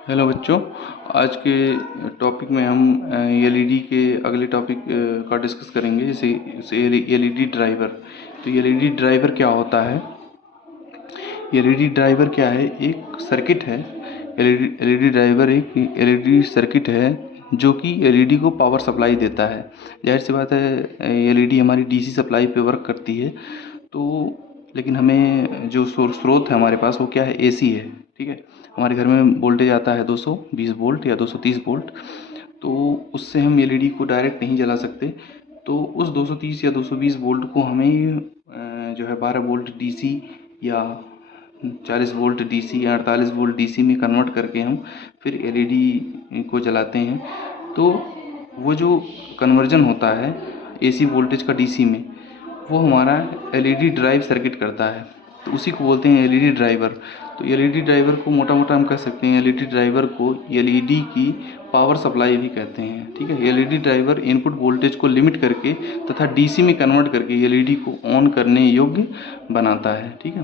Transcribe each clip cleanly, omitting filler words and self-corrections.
Hello बच्चों। आज के टॉपिक में हम एलईडी के अगले टॉपिक का डिस्कस करेंगे, जैसे एलईडी ड्राइवर। तो एलईडी ड्राइवर क्या होता है? एलईडी ड्राइवर क्या है? एक सर्किट है। एलईडी ड्राइवर एक एलईडी सर्किट है जो कि एलईडी को पावर सप्लाई देता है। जाहिर सी बात है, एलईडी हमारी डीसी सप्लाई पे वर्क करती है। तो लेकिन हमें जो स्रोत है हमारे पास वो क्या है? एसी है। ठीक है, हमारे घर में वोल्टेज आता है 220 वोल्ट या 230 वोल्ट। तो उससे हम एलईडी को डायरेक्ट नहीं जला सकते। तो उस 230 या 220 वोल्ट को हमें जो है 12 वोल्ट डीसी या 40 वोल्ट डीसी या 48 वोल्ट डीसी में कन्वर्ट करके हम फिर एलईडी को जलाते हैं। तो वो जो कन्वर्जन होता है एसी वोल्टेज का डीसी में, वो हमारा एलईडी ड्राइव सर्किट करता है। तो उसी को बोलते हैं एलईडी ड्राइवर। तो एलईडी ड्राइवर को मोटा मोटा हम कह सकते हैं, एलईडी ड्राइवर को एलईडी की पावर सप्लाई भी कहते हैं। ठीक है, एलईडी ड्राइवर इनपुट वोल्टेज को लिमिट करके तथा डीसी में कन्वर्ट करके एलईडी को ऑन करने योग्य बनाता है। ठीक है,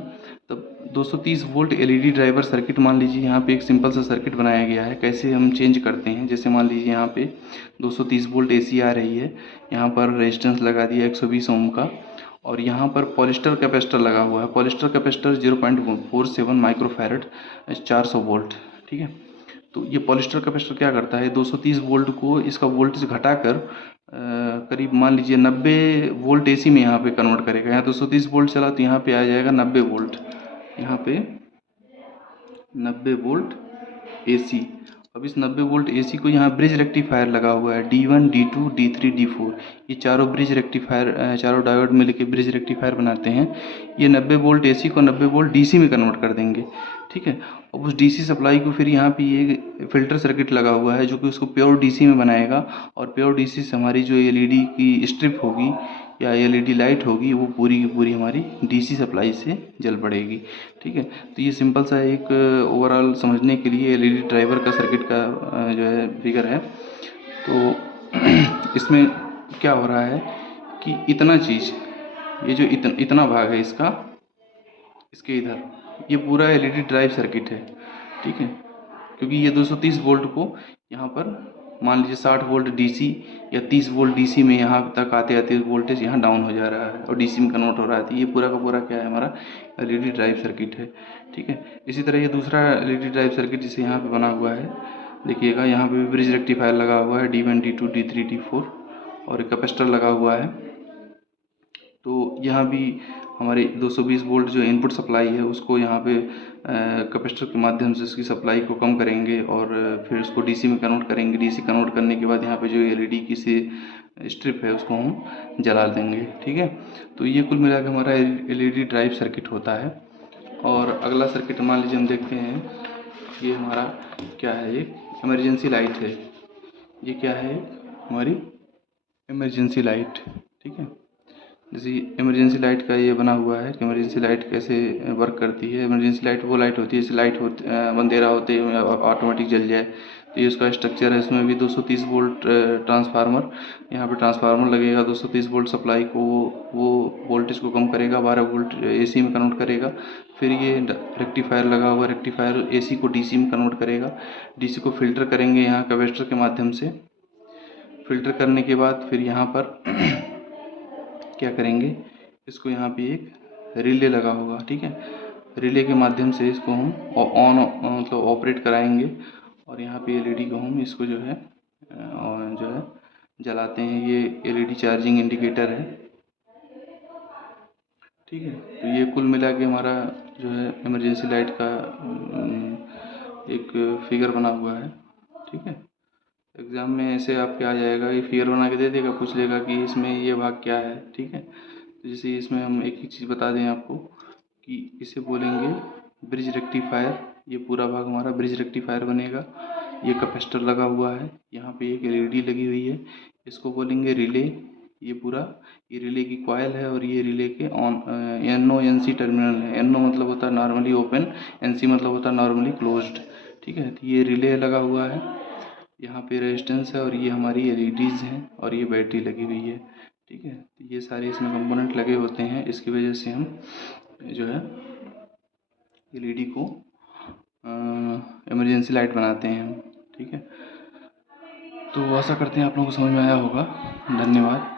तब 230 वोल्ट एलईडी ड्राइवर सर्किट मान लीजिए यहाँ पे एक सिंपल सा सर्किट बनाया गया है। कैसे हम चेंज करते हैं? जैसे मान लीजिए यहाँ पे 230 वोल्ट एसी आ रही है, यहाँ पर रेजिस्टेंस लगा दिया 120 ओम का, और यहाँ पर पॉलिस्टर कैपेसिटर लगा हुआ है। Polyester capacitor 0.47 microfarad 400 volt. ठीक है, तो ये पॉलिस्टर कैपेसिटर क्या करता है? 230 वोल्ट को इसका वोल्टेज घटाकर करीब मान लीजिए 90 वोल्ट एसी में यहाँ पे कन्वर्ट करेगा। यहाँ 230 वोल्ट चला तो यहाँ पे आ जाएगा 90 वोल्ट, यहाँ पे 90 वोल्ट एसी। अब इस 90 वोल्ट एसी को यहाँ ब्रिज रेक्टिफायर लगा हुआ है, D1 D2 D3 D4। ये चारों ब्रिज रेक्टिफायर, चारों डायोड मिल के ब्रिज रेक्टिफायर बनाते हैं। ये 90 वोल्ट एसी को 90 वोल्ट डीसी में कन्वर्ट कर देंगे। ठीक है, अब उस डीसी सप्लाई को फिर यहाँ पे ये फिल्टर सर्किट लगा हुआ है जो कि उसको प्योर डीसी में बनाएगा, और प्योर डीसी से हमारी जो एलईडी की स्ट्रिप होगी या एलईडी लाइट होगी वो पूरी की पूरी हमारी डीसी सप्लाई से जल पड़ेगी। ठीक है, तो ये सिंपल सा एक ओवरऑल समझने के लिए एलईडी ड्राइवर का सर्किट का जो है फिगर है। तो इसमें क्या हो रहा है कि इतना चीज़, ये जो इतना भाग है इसका, इसके इधर ये पूरा एलईडी ड्राइव सर्किट है। ठीक है, क्योंकि ये 230 वोल्ट को यहाँ पर मान लीजिए 60 वोल्ट डीसी या 30 वोल्ट डीसी में यहाँ तक आते आते वोल्टेज यहाँ डाउन हो जा रहा है और डीसी में कन्वर्ट हो रहा है। तो ये पूरा का पूरा क्या है? हमारा एलईडी ड्राइव सर्किट है। ठीक है, इसी तरह ये दूसरा एलईडी ड्राइव सर्किट जिसे यहाँ पे बना हुआ है, देखिएगा यहाँ पे भी ब्रिज रेक्टिफायर लगा हुआ है, D1 D2 D3 D4, और एक कैपेसिटर लगा हुआ है। तो यहाँ भी हमारे 220 वोल्ट जो इनपुट सप्लाई है उसको यहाँ पे कैपेसिटर के माध्यम से उसकी सप्लाई को कम करेंगे और फिर उसको डीसी में कन्वर्ट करेंगे। डीसी कन्वर्ट करने के बाद यहाँ पे जो एलईडी की से स्ट्रिप है उसको हम जला देंगे। ठीक है, तो ये कुल मिला के हमारा एलईडी ड्राइव सर्किट होता है। और अगला सर्किट मान लीजिए हम देखते हैं, ये हमारा क्या है? एक इमरजेंसी लाइट है। ये क्या है? हमारी इमरजेंसी लाइट। ठीक है, जैसे इमरजेंसी लाइट का ये बना हुआ है कि इमरजेंसी लाइट कैसे वर्क करती है। इमरजेंसी लाइट वो लाइट होती है, जैसे लाइट होती अंधेरा होते ही ऑटोमेटिक जल जाए। तो ये उसका स्ट्रक्चर है। इसमें भी 230 वोल्ट ट्रांसफार्मर, यहाँ पे ट्रांसफार्मर लगेगा। 230 वोल्ट सप्लाई को वो वोल्टेज को कम करेगा, 12 वोल्ट एसी में कन्वर्ट करेगा। फिर ये रेक्टिफायर लगा हुआ, रेक्टिफायर एसी को डीसी में कन्वर्ट करेगा। डीसी को फिल्टर करेंगे यहाँ कैपेसिटर के माध्यम से। फिल्टर करने के बाद फिर यहाँ पर क्या करेंगे? इसको यहाँ पे एक रिले लगा होगा। ठीक है, रिले के माध्यम से इसको हम ऑन मतलब ऑपरेट कराएंगे, और यहाँ पे एलईडी को हम इसको जो है और जो है जलाते हैं। ये एलईडी चार्जिंग इंडिकेटर है। ठीक है, तो ये कुल मिला के हमारा जो है इमरजेंसी लाइट का एक फिगर बना हुआ है। ठीक है, एग्ज़ाम में ऐसे आपके आ जाएगा, ये फिगर बना के दे देगा, पूछ लेगा कि इसमें ये भाग क्या है। ठीक है, तो जैसे इसमें हम एक ही चीज़ बता दें आपको कि इसे बोलेंगे ब्रिज रेक्टिफायर। ये पूरा भाग हमारा ब्रिज रेक्टिफायर बनेगा। ये कैपेसिटर लगा हुआ है, यहाँ पे एक एलईडी लगी हुई है, इसको बोलेंगे रिले। ये पूरा ये रिले की कॉइल है, और ये रिले के ऑन NO NC टर्मिनल है। NO मतलब होता है नॉर्मली ओपन, NC मतलब होता है नॉर्मली क्लोज्ड। ठीक है, तो ये रिले लगा हुआ है, यहाँ पे रेजिस्टेंस है, और ये हमारी एलईडीज़ हैं, और ये बैटरी लगी हुई है। ठीक है, तो ये सारे इसमें कंपोनेंट लगे होते हैं। इसकी वजह से हम जो है एलईडी को इमरजेंसी लाइट बनाते हैं हम, ठीक है। तो आशा करते हैं आप लोगों को समझ में आया होगा। धन्यवाद।